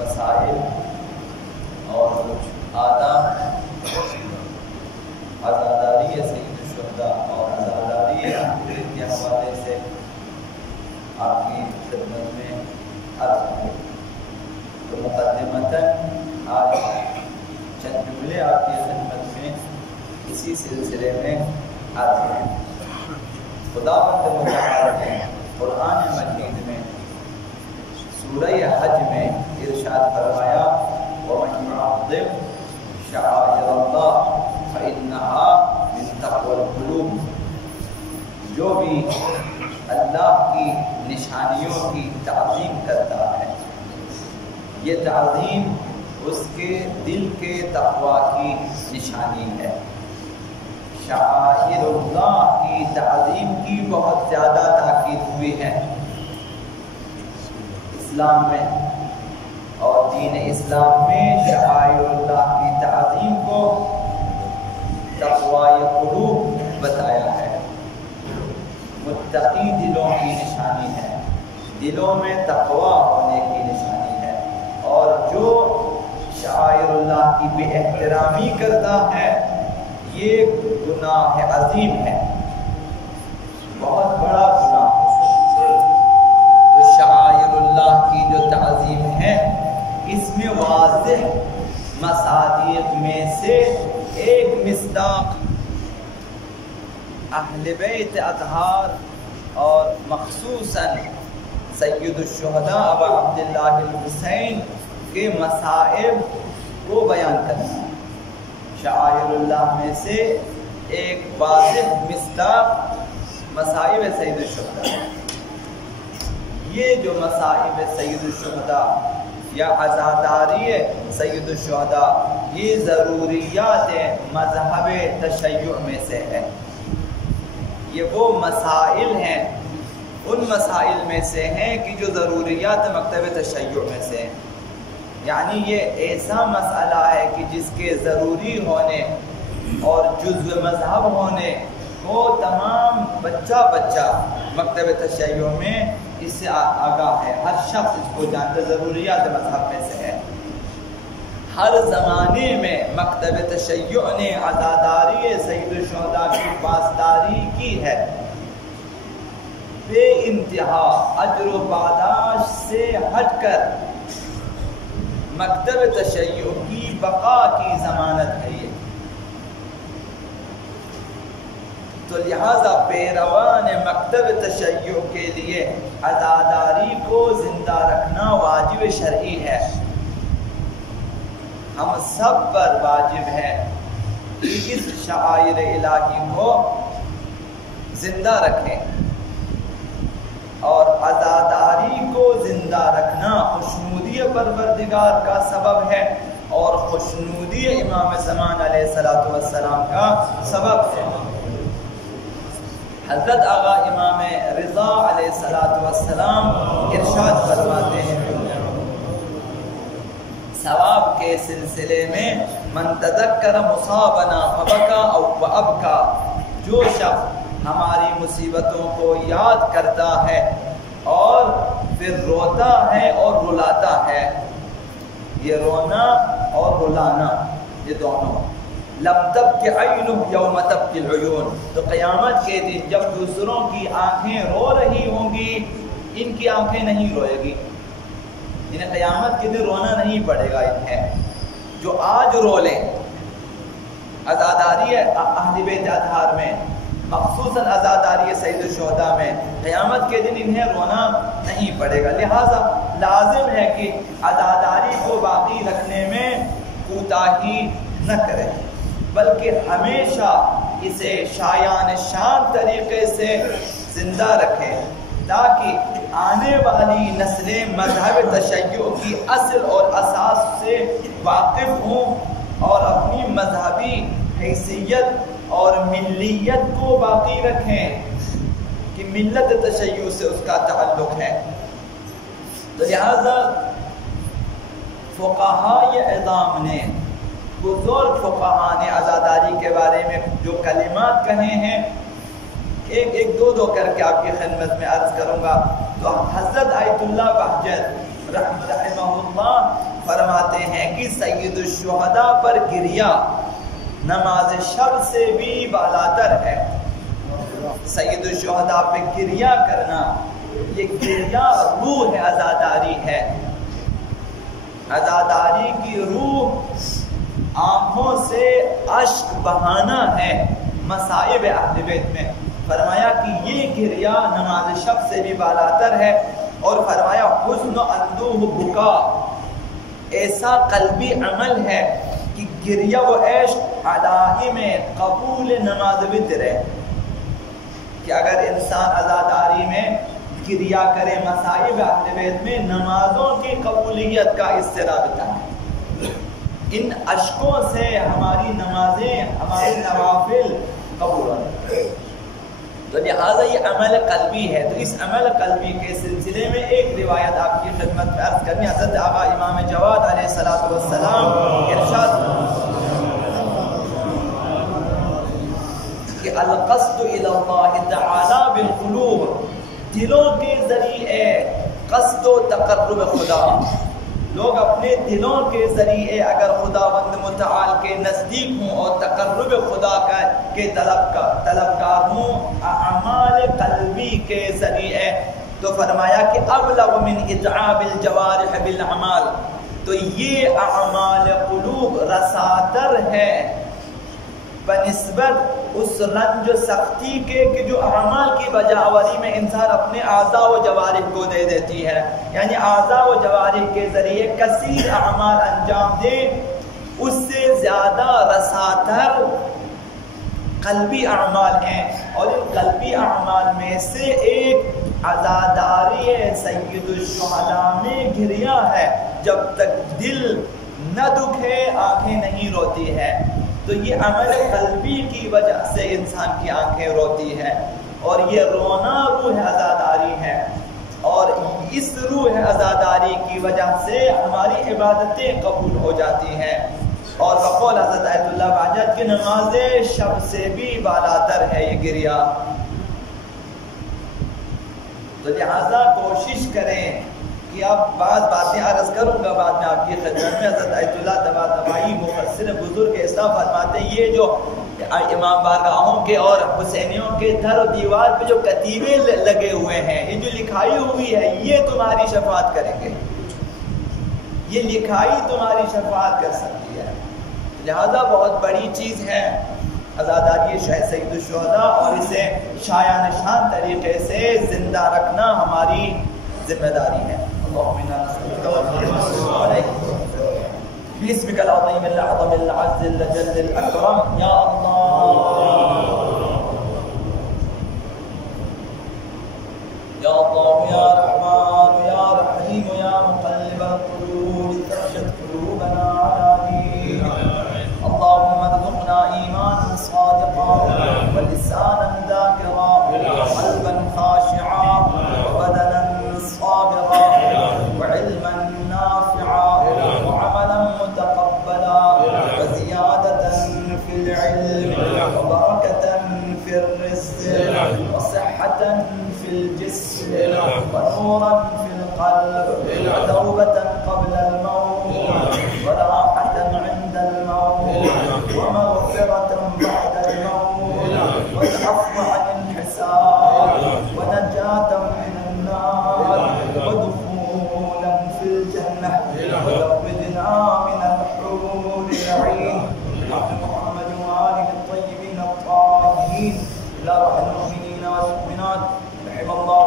مسائل اور کچھ آداب عزاداری سید الشہداء اور عزاداری اہل کے حوالے سے آپ کی خدمت میں عرض ہے۔ تو مقدمتاً آج چند جملے آپ کی خدمت میں اسی سلسلے میں عرض ہیں۔ خداوند متعال نے قرآن مجید میں سورہ حج میں ارشاد فرمایا وَمَنْ يُعَظِّمْ شَعَائِرَ اللَّهِ فَإِنَّهَا مِنْ تَقْوَى الْقُلُوبِ، جو بھی اللہ کی نشانیوں کی تعظیم کرتا ہے، یہ تعظیم اس کے دل کے تقوی کی نشانی ہے۔ شعائر اللہ کی تعظیم کی بہت زیادہ تاکید ہوئی ہے اسلام میں، اور دین اسلام میں شعائر اللہ کی تعظیم کو تقوی قلوب بتایا ہے۔ متقی دلوں کی نشانی ہے، دلوں میں تقوی ہونے کی نشانی ہے، اور جو شعائر اللہ کی بے احترامی کرتا ہے یہ گناہ عظیم ہے، بہت بڑا گناہ۔ تو شعائر اللہ کی جو تعظیم ہے اس میں واضح مصادیق میں سے ایک مصداق اہل بیت اطہار اور مخصوصاً سید الشہداء ابا عبداللہ الحسین کے مصائب کو بیان کرنا ہے۔ شعائر اللہ میں سے ایک واضح مصداق مصائب سید الشہداء۔ یہ جو مصائب سید الشہداء یا عزاداری سید الشہداء یہ ضروریات مذہب تشیع میں سے ہے۔ یہ وہ مسائل ہیں، ان مسائل میں سے ہیں کہ جو ضروریات مکتب تشیع میں سے ہیں، یعنی یہ ایسا مسئلہ ہے کہ جس کے ضروری ہونے اور جزو مذہب ہونے کو تمام بچہ مکتب تشیع میں اس سے آگاہ ہے، ہر شخص اس کو جانتا، ضروریات مذہب میں سے ہے۔ ہر زمانے میں مکتب تشیع نے عزاداری سید الشہداء کی پاسداری کی ہے، بے انتہا اجر و پاداش سے ہٹ کر مکتب تشیع کی بقا کی ضمانت ہے یہ۔ تو لہذا پیروان مکتب تشیع کے لیے عزاداری کو زندہ رکھنا واجب شرعی ہے۔ ہم سب پر واجب ہے کہ اس شعائر الہی کو زندہ رکھیں، اور عزاداری کو زندہ رکھنا خوشنودی پروردگار کا سبب ہے اور خوشنودی امام زمان علیہ السلام کا سبب ہے۔ حضرت آقا امام رضا علیہ السلام ارشاد فرماتے ہیں ثواب کے سلسلے میں من تذکر مصابنا فبکا او ابکا، جو شخص ہماری مصیبتوں کو یاد کرتا ہے اور پھر روتا ہے اور رلاتا ہے، یہ رونا اور رلانا یہ دونوں، لم تبکی عینہ یوم تبکی العیون، تو قیامت کے دن جب دوسروں کی آنکھیں رو رہی ہوں گی ان کی آنکھیں نہیں روئے گی، انہیں قیامت کے دن رونا نہیں پڑے گا انہیں۔ جو آج رو لیں عزاداری اہل بیت اطہار میں، مخصوصاً عزاداری سید الشہداء میں، قیامت کے دن انہیں رونا نہیں پڑے گا۔ لہٰذا لازم ہے کہ عزاداری کو باقی رکھنے میں کوتاہی نہ کریں، بلکہ ہمیشہ اسے شایان شان طریقے سے زندہ رکھیں، تاکہ آنے والی نسلیں مذہب تشیع کی اصل اور اساس سے واقف ہوں اور اپنی مذہبی حیثیت اور ملیت کو باقی رکھیں کہ ملت تشیع سے اس کا تعلق ہے۔ تو لہذا فقہاء اعظام نے، بزرگ فقہاء نے عزاداری کے بارے میں جو کلمات کہے ہیں، ایک دو کر کے آپ کی خدمت میں عرض کروں گا۔ تو حضرت آیت اللہ بہجت رحمہ اللہ فرماتے ہیں کہ سید الشہداء پر گریہ نماز شب سے بھی بالاتر ہے. سید الشہداء پہ گریہ کرنا، یہ گریہ روح عزاداری ہے. عزاداری کی روح آنکھوں سے اشک بہانا ہے. مصائب اہل بیت میں فرمایا کہ یہ گریہ نماز شب سے بھی بالاتر ہے. اور فرمایا حزن اندوہ بکا، ایسا قلبی عمل ہے کہ گریہ و عشق علائم قبول نماز وتر ہے. کہ اگر انسان عزاداری میں گریہ کرے مصائب اہل بیت میں، نمازوں کی قبولیت کا اس سے رابطہ ہے. ان اشکوں سے ہماری نمازیں، ہمارے نوافل قبول ہوتے ہیں. تو لہٰذا یہ عمل قلبی ہے. تو اس عمل قلبی کے سلسلے میں ایک روایت آپ کی خدمت میں عرض کرنی. حضرت آقا امام جواد علیہ السلام ارشاد کہ القصد الی اللہ تعالی بالقلوب، دلوں کے ذریعے قصد و تقرب خدا. لوگ اپنے دلوں کے ذریعے اگر خداوند متعال کے نزدیک ہوں اور تقرب خدا کے طلبگار ہوں اعمال قلبی کے ذریعے، تو فرمایا کہ ابلغ من اتعاب الجوارح بالاعمال، تو یہ اعمال قلوب رساتر ہے بنسبت اس رنج و سختی کے کہ جو اعمال کی بجاوری میں انسان اپنے اعضاء و جوارح کو دے دیتی ہے. یعنی اعضاء و جوارح کے ذریعے کثیر اعمال انجام دے، اس سے زیادہ رساتر قلبی اعمال ہیں. اور ان قلبی اعمال میں سے ایک عزاداری سید الشہداء میں گریہ ہے. جب تک دل نہ دکھے آنکھیں نہیں روتی ہے. تو یہ عمل قلبی کی وجہ سے انسان کی آنکھیں روتی ہیں، اور یہ رونا روح عزاداری ہے. اور اس روح عزاداری کی وجہ سے ہماری عبادتیں قبول ہو جاتی ہیں. اور بقول حضرت آیت اللہ بہجت کی نماز شب سے بھی بالاتر ہے یہ گریہ. تو لہذا کوشش کریں کہ اب بعض باتیں عرض کروں گا بعد میں آپ کی خدمت میں. حضرت آیت اللہ طباطبائی مفسر بزرگ ایسا فرماتے ہیں یہ جو امام بارگاہوں کے اور حسینیوں کے در و دیوار پہ جو کتیبے لگے ہوئے ہیں، یہ جو لکھائی ہوئی ہے، یہ تمہاری شفاعت کریں گے. یہ لکھائی تمہاری شفاعت کر سکتی ہے. لہذا بہت بڑی چیز ہے عزاداری سید الشہداء، اور اسے شایع نشان طریقے سے زندہ رکھنا ہماری ذمہ داری ہے. باسمك العظيم الأعظم الأعز الجل الأكرم يا الله يا الله يا رحمن يا رحيم يا مقلب القلوب ثبت قلوبنا على دينك. اللهم ارزقنا إيمانا صادقا ولسانا ذاكرا وقلبا خاشعا وبدنا صابرا وعلما نافعا وعملا متقبلا وزيادة في العلم وبركة في الرزق وصحة في الجسم ونورا في القلب وتوبة قبل الموت وراحة عند الموت ومغفرة بعد الموت والعفو عن الحساب ونجاة من النار ودخولا في الجنة وزودنا من الحور العين محمد وآله الطيبين الطاهرين. إلى روح المؤمنين والمؤمنات رحم الله